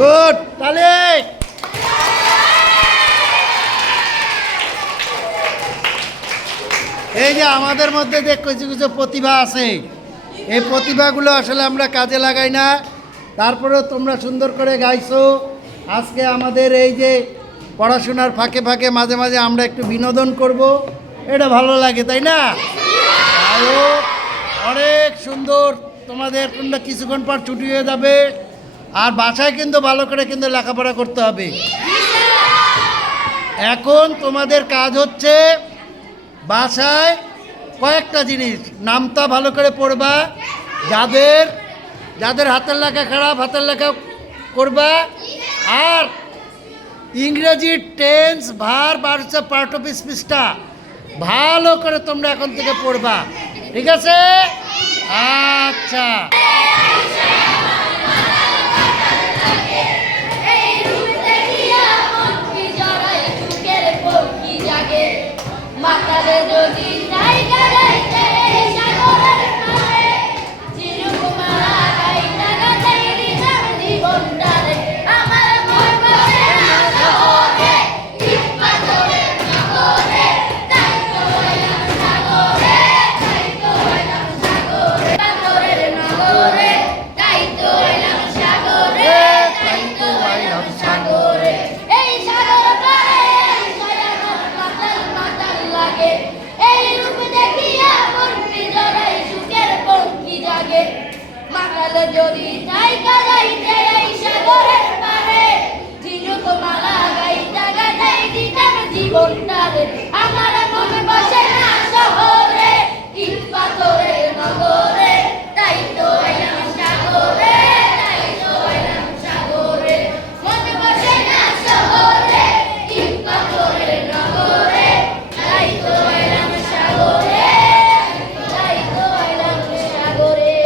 Good. তালে। এই যে আমাদের মধ্যে যে কিছু কিছু প্রতিভা আছে এই প্রতিভাগুলো আসলে আমরা কাজে লাগাই না। তারপরেও তোমরা সুন্দর করে গাইছো। আজকে আমাদের এই যে পড়াশোনার ফাঁকে ফাঁকে মাঝে মাঝে আমরা একটু বিনোদন করব। এটা ভালো লাগে তাই না? অনেক সুন্দর। তোমাদের তোমরা কিছুক্ষণ পর ছুটি হয়ে যাবে। আর বাসায় কিন্তু ভালো করে কিন্তু লেখাপড়া করতে হবে। এখন তোমাদের কাজ হচ্ছে বাসায় কয়েকটা জিনিস নামটা ভালো করে পড়বা, যাদের যাদের হাতের লেখা খারাপ, হাতের লেখা করবা, আর ইংরেজি টেন্স ভার হচ্ছে পার্ট অফ স্পিচটা ভালো করে তোমরা এখন থেকে পড়বা। ঠিক আছে? আচ্ছা। জীবনটারে আমার মন বসে না শহরে ইট নগরে তাই তো আইলাম তাই সাগরে। সাগরে